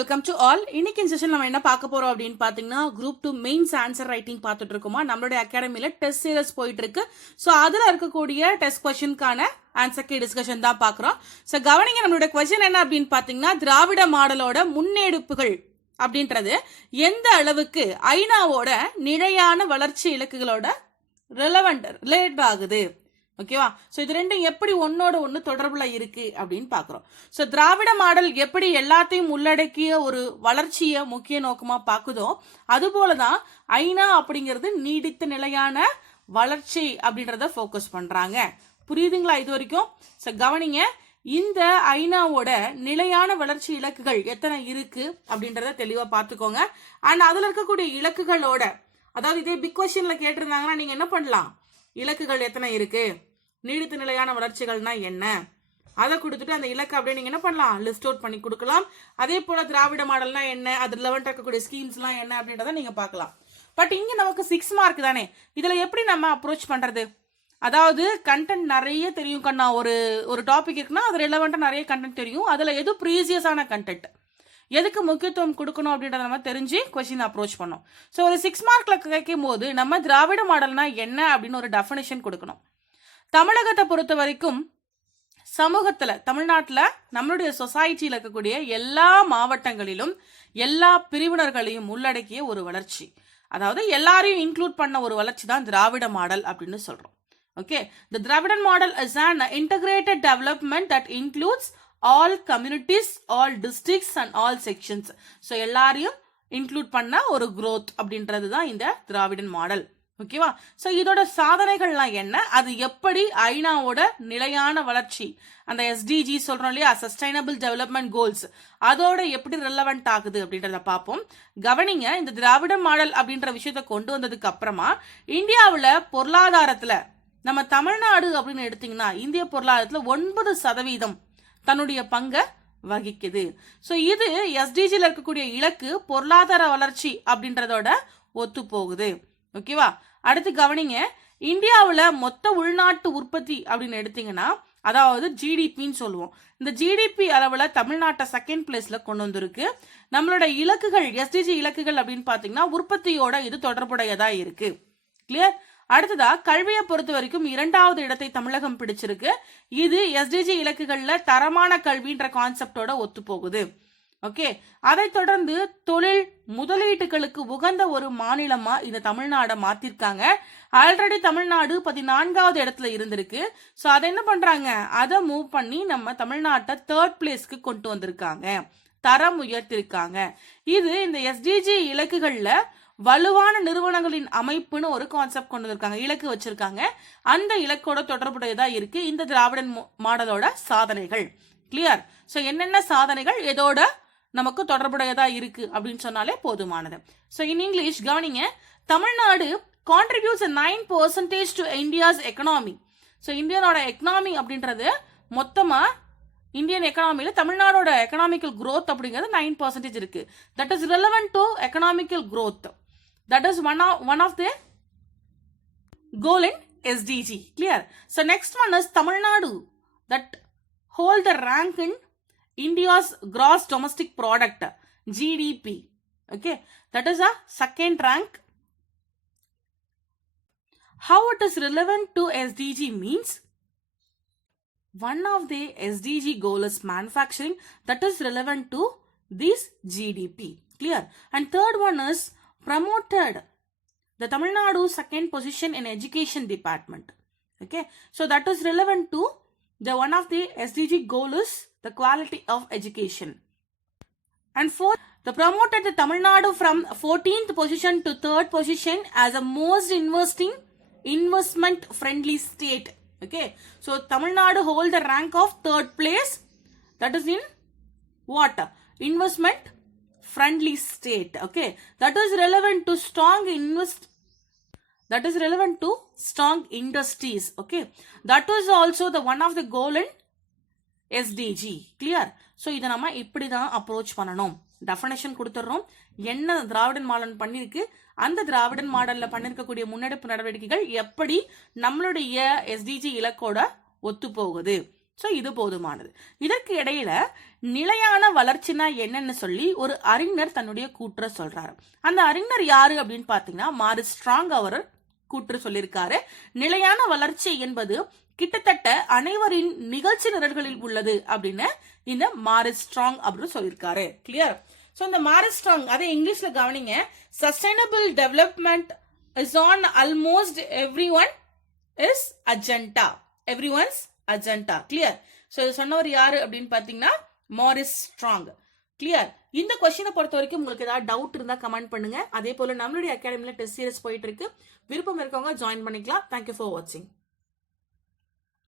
Welcome to all. இன்னைக்கு இந்த session நம்ம என்ன பார்க்க போறோம் அப்படின்னு பாத்தீங்கன்னா, குரூப் 2 மெயின்ஸ் ஆன்சர் ரைட்டிங் பார்த்துட்டு இருக்கோமா. நம்மளுடைய அகாடமில டெஸ்ட் சீரிஸ் போயிட்டு இருக்கு. ஸோ அதுல இருக்கக்கூடிய டெஸ்ட் கொஸ்டினுக்கான ஆன்சர் கீ டிஸ்கஷன் தான் பாக்குறோம். ஸோ கவனிங்க, நம்மளுடைய கொஸ்டின் என்ன அப்படின்னு பாத்தீங்கன்னா, திராவிட மாடலோட முன்னெடுப்புகள் அப்படின்றது எந்த அளவுக்கு ஐநாவோட நிலையான வளர்ச்சி இலக்குகளோட ரிலேட் ஆகுது. ஓகேவா? ஸோ இது ரெண்டும் எப்படி ஒன்னோட ஒன்று தொடர்புல இருக்கு அப்படின்னு பாக்குறோம். ஸோ திராவிட மாடல் எப்படி எல்லாத்தையும் உள்ளடக்கிய ஒரு வளர்ச்சியை முக்கிய நோக்கமா பாக்குதோ, அது போலதான் ஐநா அப்படிங்கிறது நீடித்த நிலையான வளர்ச்சி அப்படின்றத போக்கஸ் பண்றாங்க. புரியுதுங்களா இது வரைக்கும்? ஸோ கவனிங்க, இந்த ஐநாவோட நிலையான வளர்ச்சி இலக்குகள் எத்தனை இருக்கு அப்படின்றத தெளிவா பார்த்துக்கோங்க. அண்ட் அதுல இருக்கக்கூடிய இலக்குகளோட, அதாவது இதே பிக் கொஸ்டின்ல கேட்டிருந்தாங்கன்னா நீங்க என்ன பண்ணலாம், இலக்குகள் எத்தனை இருக்கு, நீடித்த நிலையான வளர்ச்சிகள்னா என்ன, அதை கொடுத்துட்டு அந்த இலக்கு அப்படியே நீங்க என்ன பண்ணலாம், லிஸ்ட் அவுட் பண்ணி கொடுக்கலாம். அதே போல திராவிட மாடல்னா என்ன, அது ரிலவெண்ட் இருக்கக்கூடிய ஸ்கீம்ஸ் எல்லாம் என்ன அப்படின்றத நீங்க பார்க்கலாம். பட் இங்க நமக்கு 6 மார்க் தானே, இதுல எப்படி நம்ம அப்ரோச் பண்றது? அதாவது கண்டென்ட் நிறைய தெரியும் கண்ணா. ஒரு டாபிக் இருக்குன்னா அது ரிலவெண்டா நிறைய கண்டென்ட் தெரியும். அதுல எது ப்ரீசியஸான கண்டென்ட், எதுக்கு முக்கியத்துவம் கொடுக்கணும் அப்படின்றத நம்ம தெரிஞ்சு கொஸ்டின் அப்ரோச் பண்ணோம். ஸோ ஒரு 6 மார்க்ல கேட்கும் போது நம்ம திராவிட மாடல்னா என்ன அப்படின்னு ஒரு டெஃபினேஷன் கொடுக்கணும். தமிழகத்தை பொறுத்த வரைக்கும் சமூகத்துல, தமிழ்நாட்டில் நம்மளுடைய சொசைட்டியில் இருக்கக்கூடிய எல்லா மாவட்டங்களிலும் எல்லா பிரிவினர்களையும் உள்ளடக்கிய ஒரு வளர்ச்சி, அதாவது எல்லாரையும் இன்க்ளூட் பண்ண ஒரு வளர்ச்சி தான் திராவிட மாடல் அப்படின்னு சொல்றோம். Okay, the Dravidian model is an integrated development that includes all communities, all districts and all sections. So எல்லாரையும் இன்க்ளூட் பண்ண ஒரு growth அப்படின்றது தான் இந்த திராவிடன் மாடல். ஓகேவா? ஸோ இதோட சாதனைகள்லாம் என்ன, அது எப்படி ஐநாவோட நிலையான வளர்ச்சி, அந்த எஸ்டிஜி சொல்றோம் இல்லையா, சஸ்டைனபிள் டெவலப்மெண்ட் கோல்ஸ், அதோட எப்படி ரெலவெண்ட் ஆகுது அப்படின்றத பார்ப்போம். கவனிங்க, இந்த திராவிட மாடல் அப்படின்ற விஷயத்த கொண்டு வந்ததுக்கு அப்புறமா இந்தியாவில் பொருளாதாரத்துல நம்ம தமிழ்நாடு அப்படின்னு எடுத்தீங்கன்னா இந்திய பொருளாதாரத்துல 9% தன்னுடைய பங்கை வகிக்குது. ஸோ இது எஸ்டிஜில இருக்கக்கூடிய இலக்கு பொருளாதார வளர்ச்சி அப்படின்றதோட ஒத்து போகுது. ஓகேவா? அடுத்து கவனிங்க, இந்தியாவில் மொத்த உள்நாட்டு உற்பத்தி அப்படின்னு எடுத்தீங்கன்னா, அதாவது ஜிடிபின்னு சொல்லுவோம். இந்த ஜிடிபி அளவுல தமிழ்நாட்டை செகண்ட் பிளேஸ்ல கொண்டு வந்திருக்கு. நம்மளோட இலக்குகள், எஸ்டிஜி இலக்குகள் அப்படின்னு பாத்தீங்கன்னா உற்பத்தியோட இது தொடர்புடையதா இருக்கு. கிளியர்? அடுத்ததா கல்வியை பொறுத்த வரைக்கும் 2வது இடத்தை தமிழகம் பிடிச்சிருக்கு. இது எஸ்டிஜி இலக்குகள்ல தரமான கல்வின்ற கான்செப்டோட ஒத்து போகுது. ஓகே, அதை தொடர்ந்து தொழில் முதலீட்டுகளுக்கு உகந்த ஒரு மாநிலமா இந்த தமிழ்நாடை மாத்திருக்காங்க. ஆல்ரெடி தமிழ்நாடு 14வது இடத்துல இருந்திருக்கு. ஸோ அதை என்ன பண்றாங்க, அதை மூவ் பண்ணி நம்ம தமிழ்நாட்டை 3rd பிளேஸ்க்கு கொண்டு வந்திருக்காங்க, தரம் உயர்த்திருக்காங்க. இது இந்த எஸ்டிஜி இலக்குகள்ல வலுவான நிறுவனங்களின் அமைப்புன்னு ஒரு கான்செப்ட் கொண்டு வந்திருக்காங்க, இலக்கு வச்சிருக்காங்க. அந்த இலக்கோட தொடர்புடையதா இருக்கு இந்த திராவிடன் மாடலோட சாதனைகள். கிளியர்? ஸோ என்னென்ன சாதனைகள் எதோட நமக்கு தொடர்புடையதா இருக்கு அப்படின்னு சொன்னாலே போதுமானது. ஸோ இன் இங்கிலீஷ் கவனிங்க, Tamil Nadu contributes 9% to India's economy. So இந்தியனோட எக்கனாமி அப்படின்றது மொத்தமா இந்தியன் எக்கனாமியில தமிழ்நாடோட எக்கனாமிக்கல் growth அப்படிங்கிறது 9% இருக்கு. That is relevant to economical growth. That is one of the goal in SDG. Clear? So next one is Tamil Nadu that hold the rank in India's gross domestic product, GDP. Okay, that is a second rank. How it is relevant to SDG means one of the SDG goal is manufacturing, that is relevant to this GDP. Clear? And third one is promoted the Tamil Nadu second position in education department. Okay, so that is relevant to the one of the SDG goal is the quality of education. And fourth, the promoted the Tamil Nadu from 14th position to 3rd position as a most investment friendly state. Okay, so Tamil Nadu hold the rank of 3rd place. That is in what? Investment friendly state. Okay, that is relevant to strong industries. Okay, that was also the one of the goal in SDG. Clear? So இதை நம்ம இப்படி தான் approach பண்ணணும். Definition கொடுத்துறோம், என்ன திராவிடன் model பண்ணிருக்கு, அந்த திராவிடன் மாடல்ல பண்ணிருக்கக்கூடிய முன்னெடுப்பு நடவடிக்கைகள் எப்படி நம்மளுடைய எஸ்டிஜி இலக்கோட ஒத்து போகுது. ஸோ இது போதுமானது. இதற்கு இடையில நிலையான வளர்ச்சினா என்னன்னு சொல்லி ஒரு அறிஞர் தன்னுடைய கூற்ற சொல்றாரு. அந்த அறிஞர் யாரு அப்படின்னு பாத்தீங்கன்னா மாரிஸ் ஸ்ட்ராங் அவர் கூற்று சொல்லியிருக்காரு. நிலையான வளர்ச்சி என்பது கிட்டத்தட்ட அனைவரின் நிகழ்ச்சி நிரல்களில் உள்ளது அப்படின்னு இந்த மாரிஸ் ஸ்ட்ராங் அப்படின்னு சொல்லியிருக்காரு. கிளியர்? ஸோ இந்த மாரிஸ் ஸ்ட்ராங் அதை இங்கிலீஷ்ல கவனிங்க. Sustainable development is on almost everyone is agenda. Everyone's agenda. Clear? So இது சொன்னவர் யாரு அப்படின்னு பாத்தீங்கன்னா மாரிஸ் ஸ்ட்ராங். கிளியர்? இந்த கொஸ்டினை பொறுத்த வரைக்கும் உங்களுக்கு ஏதாவது டவுட் இருந்தா கமெண்ட் பண்ணுங்க. அதே போல நம்மளுடைய அகாடமில டெஸ்ட் சீரிஸ் போயிட்டு இருக்கு. விருப்பம் இருக்கவங்க ஜாயின் பண்ணிக்கலாம். தேங்க்யூ ஃபார் வாட்சிங்.